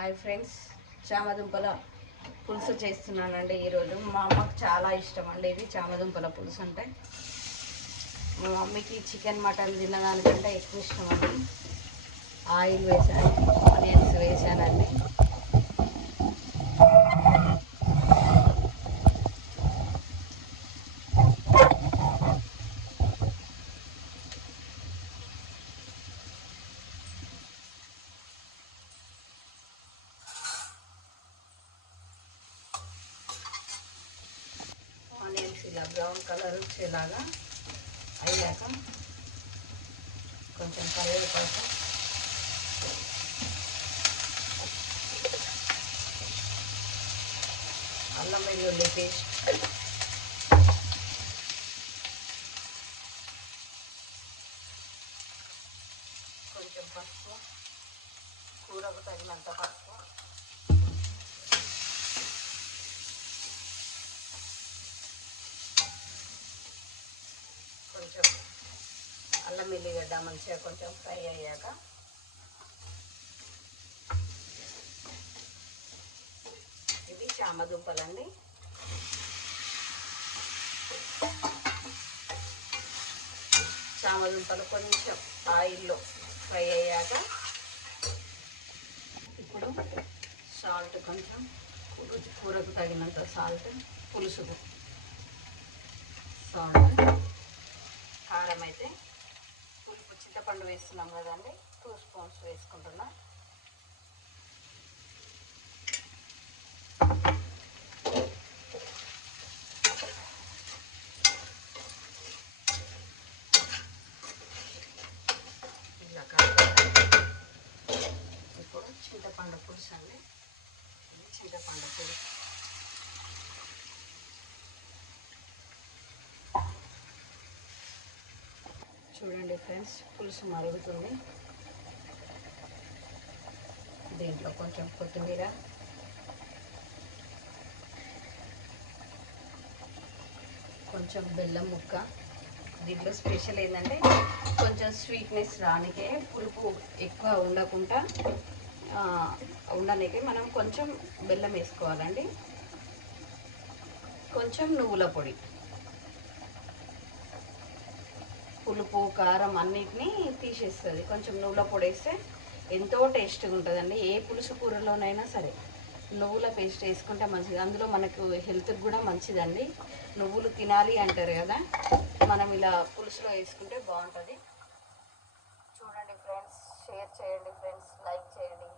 Hi friends, చామదుంపల పులుసు చేస్తున్నానండి ఈరోజు. మా అమ్మకు చాలా ఇష్టం అండి ఇది చామదుంపల పులుసు అంటే. మా మమ్మీకి చికెన్ మటన్ తిన్నదానికంటే ఎక్కువ ఇష్టం అండి. ఆయిల్ వేసాను, ఆనియన్స్ వేసానండి. ఆనియన్స్ ఇలా బ్రౌన్ కలర్ వచ్చేలాగా అయ్యాక కొంచెం కరివేపాకు, అల్లం వెల్లుల్లి పేస్ట్, కొంచెం పసుపు, కూరకు తగినంత పసుపు, కొంచెం అల్లం వెల్లిగడ్డ మంచిగా కొంచెం ఫ్రై అయ్యాక ఇది చామదుంపలండి. చామదుంపలు కొంచెం ఆయిల్లో ఫ్రై అయ్యాక ఇప్పుడు సాల్ట్, కొంచెం కూరకు తగినంత సాల్ట్, పులుసుకు సాల్ట్, కారం అయితే పులుపు చింతపండు వేస్తున్నాం కదండి, 2 స్పూన్స్ వేసుకుంటున్నా. ఇలా ఇప్పుడు చింతపండు పులుసు అండి. ఇది చింతపండు పులుసు. చూడండి ఫ్రెండ్స్, పులుసు మరుగుతుంది. దీంట్లో కొంచెం కొత్తిమీర, కొంచెం బెల్లం ముక్క. దీంట్లో స్పెషల్ ఏంటంటే కొంచెం స్వీట్నెస్ రానికే, పులుపు ఎక్కువ ఉండకుండా ఉండడానికి మనం కొంచెం బెల్లం వేసుకోవాలండి. కొంచెం నువ్వుల పొడి, పులుపు కారం అన్నిటినీ తీసేస్తుంది. కొంచెం నువ్వుల పొడి వేస్తే ఎంతో టేస్ట్గా ఉంటుందండి. ఏ పులుసు కూరలోనైనా సరే నువ్వుల పేస్ట్ వేసుకుంటే మంచిది. అందులో మనకు హెల్త్కి కూడా మంచిదండి. నువ్వులు తినాలి అంటారు కదా, మనం ఇలా పులుసులో వేసుకుంటే బాగుంటుంది. చూడండి ఫ్రెండ్స్, షేర్ చేయండి ఫ్రెండ్స్, లైక్ చేయండి.